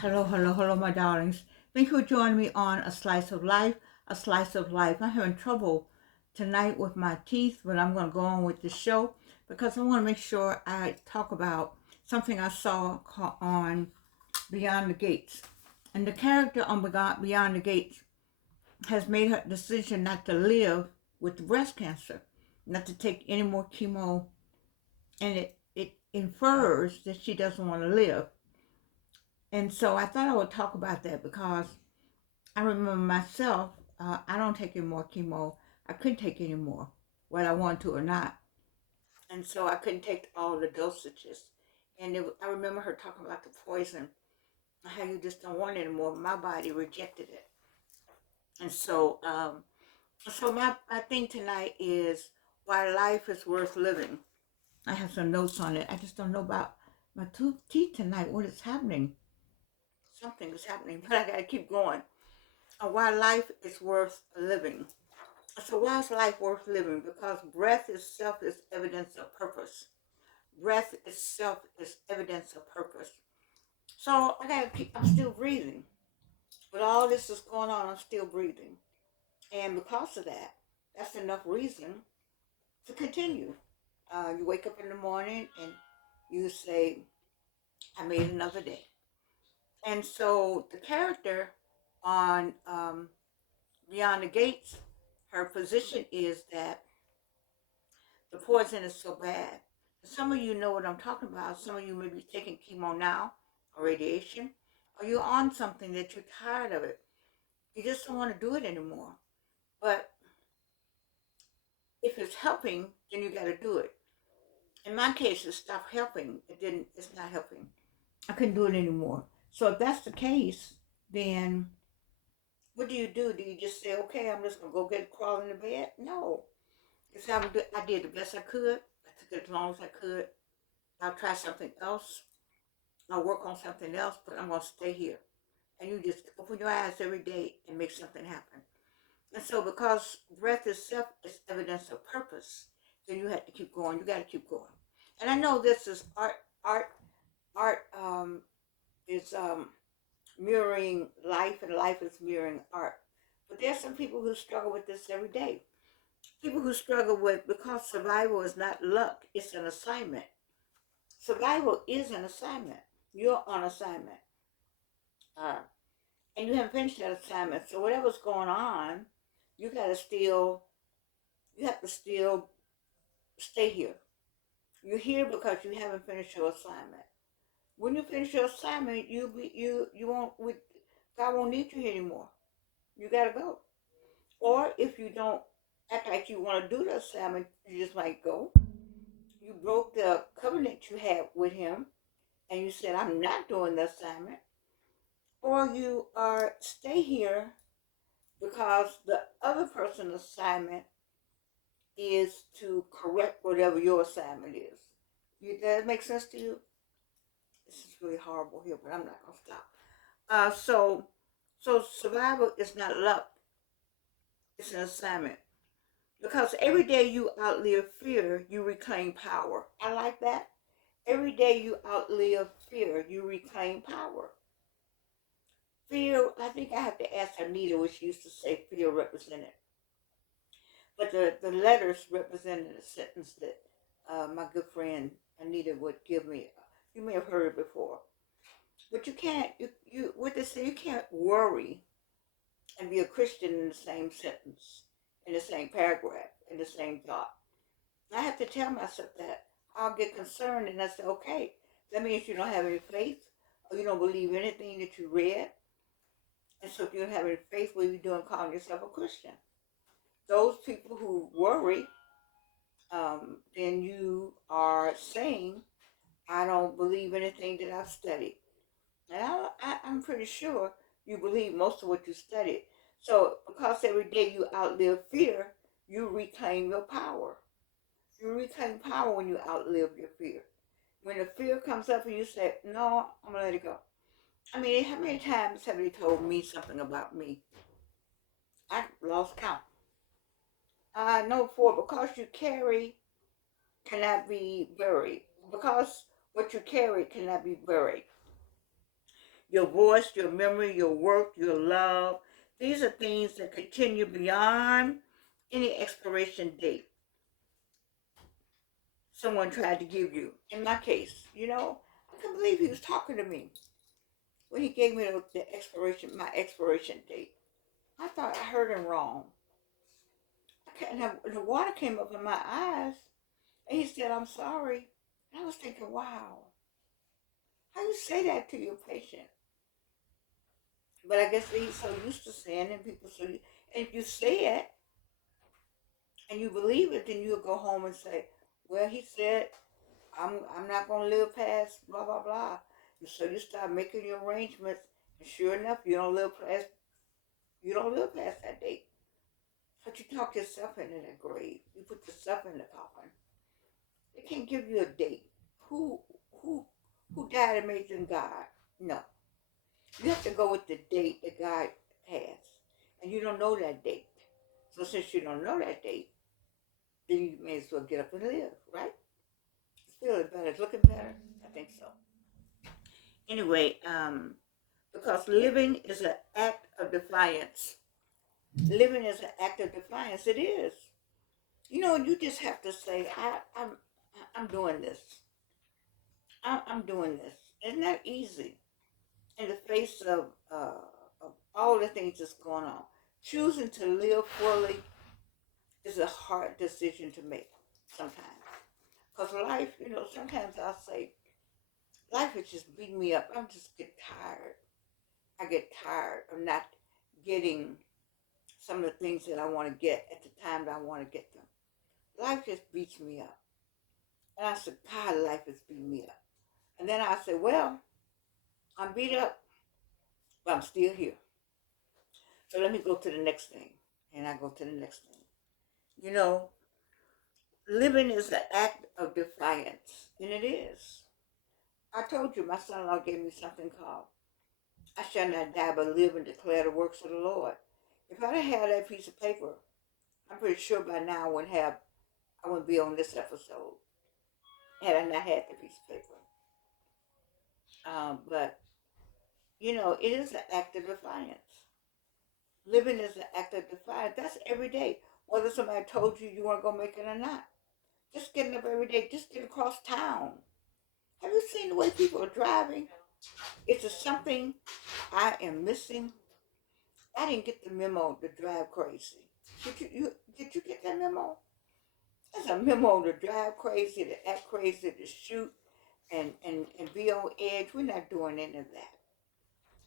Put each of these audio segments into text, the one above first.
Hello, hello, hello, my darlings. Thank you for joining me on A Slice of Life, A Slice of Life. I'm having trouble tonight with my teeth, but I'm going to go on with the show because I want to make sure I talk about something I saw on Beyond the Gates. And the character on Beyond the Gates has made her decision not to live with breast cancer, not to take any more chemo, and it infers that she doesn't want to live. And so I thought I would talk about that because I remember myself, I don't take any more chemo. I couldn't take any more, whether I wanted to or not. And so I couldn't take all the dosages. And I remember her talking about the poison, how you just don't want it anymore. My body rejected it. And so my thing tonight is why life is worth living. I have some notes on it. I just don't know about my teeth tonight, what is happening. Something is happening, but I got to keep going. Why life is worth living. So why is life worth living? Because breath itself is evidence of purpose. Breath itself is evidence of purpose. So I'm still breathing. But all this is going on, I'm still breathing. And because of that, that's enough reason to continue. You wake up in the morning and you say, I made another day. And so the character on Beyond the Gates, her position is that the poison is so bad. Some of you know what I'm talking about. Some of you may be taking chemo now or radiation, or you're on something that you're tired of it. You just don't want to do it anymore. But if it's helping, then you got to do it. In my case, it stopped helping. It's not helping. I couldn't do it anymore. So if that's the case, then what do you do? Do you just say, okay, I'm just going to go get crawl in the bed? No. It's I did the best I could. I took it as long as I could. I'll try something else. I'll work on something else, but I'm going to stay here. And you just open your eyes every day and make something happen. And so, because breath itself is evidence of purpose, then you have to keep going. You got to keep going. And I know this is art is mirroring life, and life is mirroring art. But there's some people who struggle with this every day. People who struggle with, because survival is not luck, it's an assignment. Survival is an assignment. You're on assignment. Uh, and you haven't finished that assignment. So whatever's going on, you gotta still you have to still stay here. You're here because you haven't finished your assignment. When you finish your assignment, you won't God won't need you anymore. You gotta go. Or if you don't act like you want to do the assignment, you just might go. You broke the covenant you had with him and you said, I'm not doing the assignment. Or you are stay here because the other person's assignment is to correct whatever your assignment is. Does that make sense to you? This is really horrible here, but I'm not gonna stop. So survival is not luck; it's an assignment. Because every day you outlive fear, you reclaim power. I like that. Every day you outlive fear, you reclaim power. Fear, I think I have to ask Anita what she used to say fear represented. But the letters represented a sentence that my good friend Anita would give me. You may have heard it before. But you can't, what they say, you can't worry and be a Christian in the same sentence, in the same paragraph, in the same thought. I have to tell myself that. I'll get concerned and I say, okay, that means you don't have any faith or you don't believe anything that you read. And so if you don't have any faith, what are you doing calling yourself a Christian? Those people who worry, then you are saying, I don't believe anything that I've studied. And I'm pretty sure you believe most of what you studied. So because every day you outlive fear, you reclaim your power. You reclaim power when you outlive your fear. When the fear comes up and you say, no, I'm going to let it go. I mean, how many times have they told me something about me? I lost count. No, for because you carry cannot be buried. Because what you carry cannot be buried. Your voice, your memory, your work, your love. These are things that continue beyond any expiration date someone tried to give you. In my case, I couldn't believe he was talking to me when he gave me my expiration date. I thought I heard him wrong. And the water came up in my eyes, and he said, "I'm sorry." And I was thinking, wow, how you say that to your patient? But I guess he's so used to saying it, and if you say it and you believe it, then you'll go home and say, "Well, he said I'm not gonna live past blah blah blah." So you start making your arrangements, and sure enough, you don't live past that date. But you talk yourself into that grave. You put yourself in the coffin. They can't give you a date. Who who who died and made them God? No. You have to go with the date that God has. And you don't know that date. So since you don't know that date, then you may as well get up and live, right? It's feeling better. It's looking better. I think so. Anyway, because living is an act of defiance. Living is an act of defiance. It is. You just have to say, I'm doing this. I'm doing this. It's not easy in the face of all the things that's going on. Choosing to live fully is a hard decision to make sometimes. Because life, sometimes I'll say, life is just beating me up. I'm just get tired. I get tired of not getting some of the things that I want to get at the time that I want to get them. Life just beats me up. And I said, God, life is beating me up. And then I said, well, I'm beat up, but I'm still here. So let me go to the next thing. And I go to the next thing. Living is an act of defiance. And it is. I told you, my son-in-law gave me something called I shall not die but live and declare the works of the Lord. If I'd have had that piece of paper, I'm pretty sure by now I wouldn't be on this episode had I not had the piece of paper. But it is an act of defiance. Living is an act of defiance. That's every day. Whether somebody told you weren't going to make it or not. Just getting up every day. Just get across town. Have you seen the way people are driving? It's just something I am missing. I didn't get the memo to drive crazy. Did you get that memo? That's a memo to drive crazy, to act crazy, to shoot and be on edge. We're not doing any of that.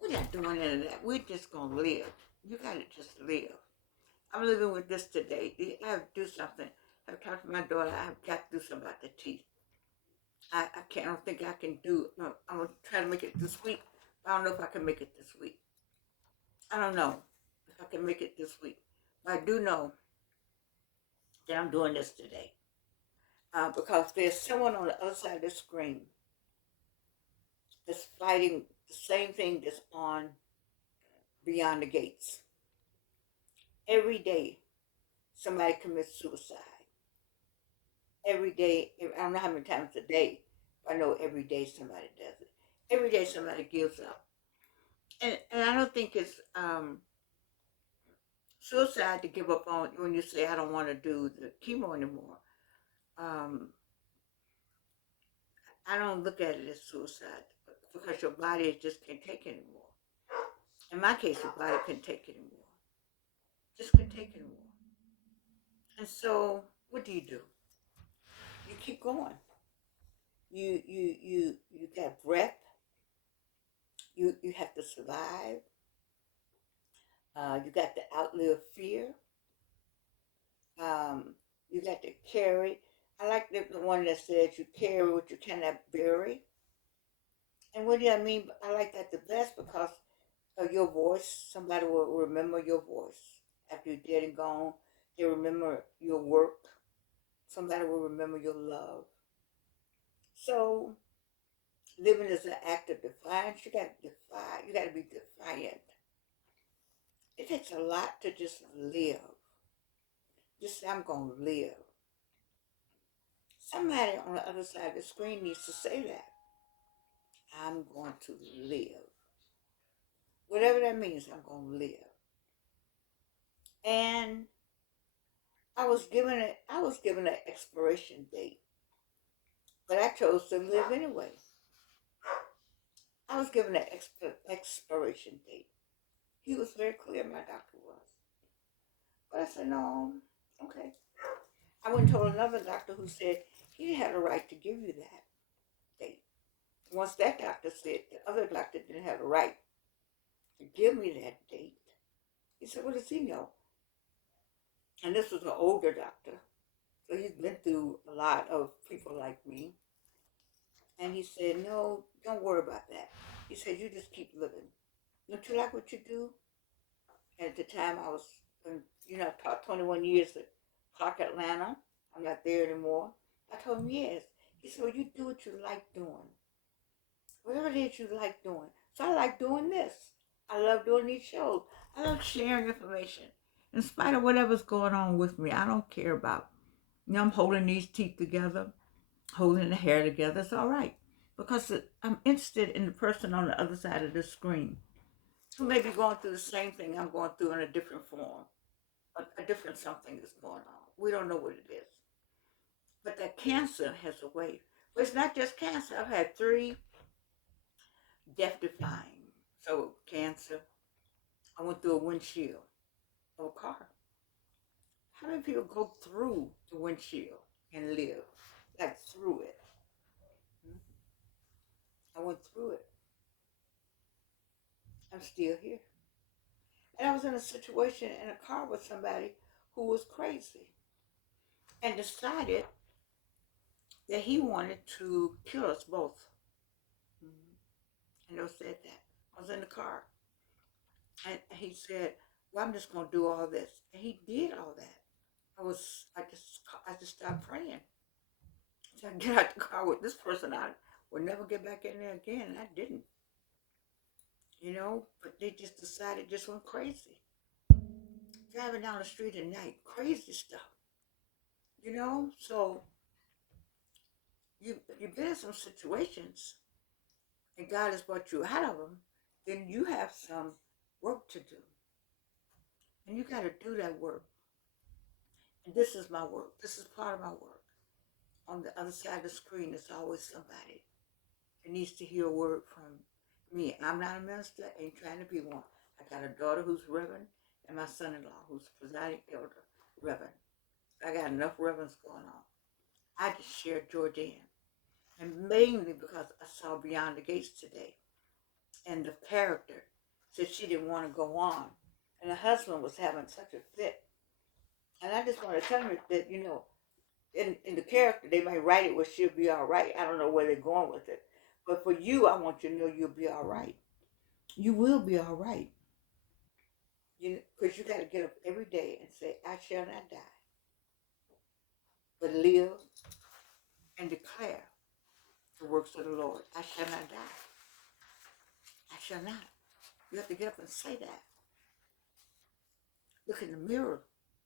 We're not doing any of that. We're just going to live. You got to just live. I'm living with this today. I have to do something. I've talked to my daughter. I've got to do something about the teeth. I can't. I don't think I can do. I'm gonna try to make it this week. I don't know if I can make it this week. I don't know if I can make it this week. But I do know that I'm doing this today because there's someone on the other side of the screen that's fighting the same thing that's on Beyond the Gates. Every day, somebody commits suicide. Every day, I don't know how many times a day, but I know every day somebody does it. Every day somebody gives up. And I don't think it's suicide to give up on when you say, I don't want to do the chemo anymore. I don't look at it as suicide because your body just can't take it anymore. In my case, your body can't take it anymore. Just can't take it anymore. And so, what do? You keep going. You got breath. You have to survive. You got to outlive fear. You got to carry. I like the one that says you carry what you cannot bury. And what do I mean? I like that the best because of your voice. Somebody will remember your voice after you're dead and gone. They remember your work. Somebody will remember your love. So living is an act of defiance. You got to defy. You got to be defiant. It takes a lot to just live. Just say, I'm going to live. Somebody on the other side of the screen needs to say that. I'm going to live. Whatever that means, I'm going to live. And I was given an expiration date, but I chose to live anyway. I was given an expiration date. He was very clear, my doctor was. But I said, no, okay. I went and told another doctor who said he had a right to give you that date. Once that doctor said the other doctor didn't have a right to give me that date, he said, what does he know? And this was an older doctor. So he's been through a lot of people like me. And he said, no, don't worry about that. He said, you just keep living. Don't you like what you do? And at the time I was, I taught 21 years at Clark Atlanta. I'm not there anymore. I told him, yes. He said, well, you do what you like doing. Whatever it is you like doing. So I like doing this. I love doing these shows. I love sharing information. In spite of whatever's going on with me, I don't care about. I'm holding these teeth together, holding the hair together. It's all right. Because I'm interested in the person on the other side of the screen who may be going through the same thing I'm going through in a different form. A different something is going on. We don't know what it is. But that cancer has a way. But it's not just cancer. I've had 3 death-defying. So cancer. I went through a windshield of a car. How many people go through the windshield and live? Like through it. I went through it. I'm still here. And I was in a situation in a car with somebody who was crazy and decided that he wanted to kill us both. And they said that. I was in the car. And he said, well, I'm just going to do all this. And he did all that. I just started praying. So I get out the car with this person. I would never get back in there again. And I didn't. But they just decided, just went crazy. Driving down the street at night, crazy stuff. So you've been in some situations and God has brought you out of them, then you have some work to do. And you got to do that work. And this is my work. This is part of my work. On the other side of the screen, there's always somebody that needs to hear a word from me. I'm not a minister, ain't trying to be one. I got a daughter who's Reverend and my son-in-law who's presiding elder, Reverend. I got enough reverends going on. I just shared Georgianne. And mainly because I saw Beyond the Gates today. And the character said she didn't want to go on. And the husband was having such a fit. And I just want to tell her that, in the character, they might write it where she'll be all right. I don't know where they're going with it. But for you, I want you to know you'll be all right. You will be all right. Because you got to get up every day and say, I shall not die, but live and declare the works of the Lord. I shall not die. I shall not. You have to get up and say that. Look in the mirror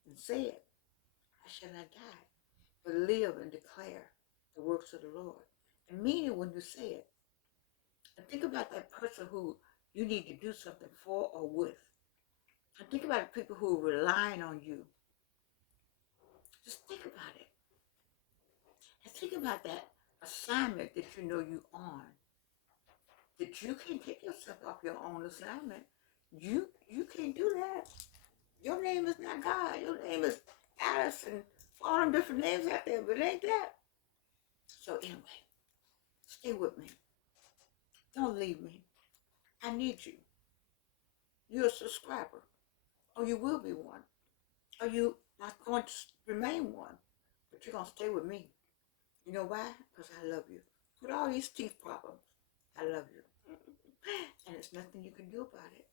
and say it. I shall not die, but live and declare the works of the Lord. And mean it when you say it. And think about that person who you need to do something for or with. And think about the people who are relying on you. Just think about it. And think about that assignment that you know you're on. That you can't take yourself off your own assignment. You can't do that. Your name is not God. Your name is Alice and all them different names out there, but it ain't that. So anyway, stay with me. Don't leave me. I need you. You're a subscriber. Or you will be one. Or you not going to remain one. But you're going to stay with me. You know why? Because I love you. With all these teeth problems, I love you. And there's nothing you can do about it.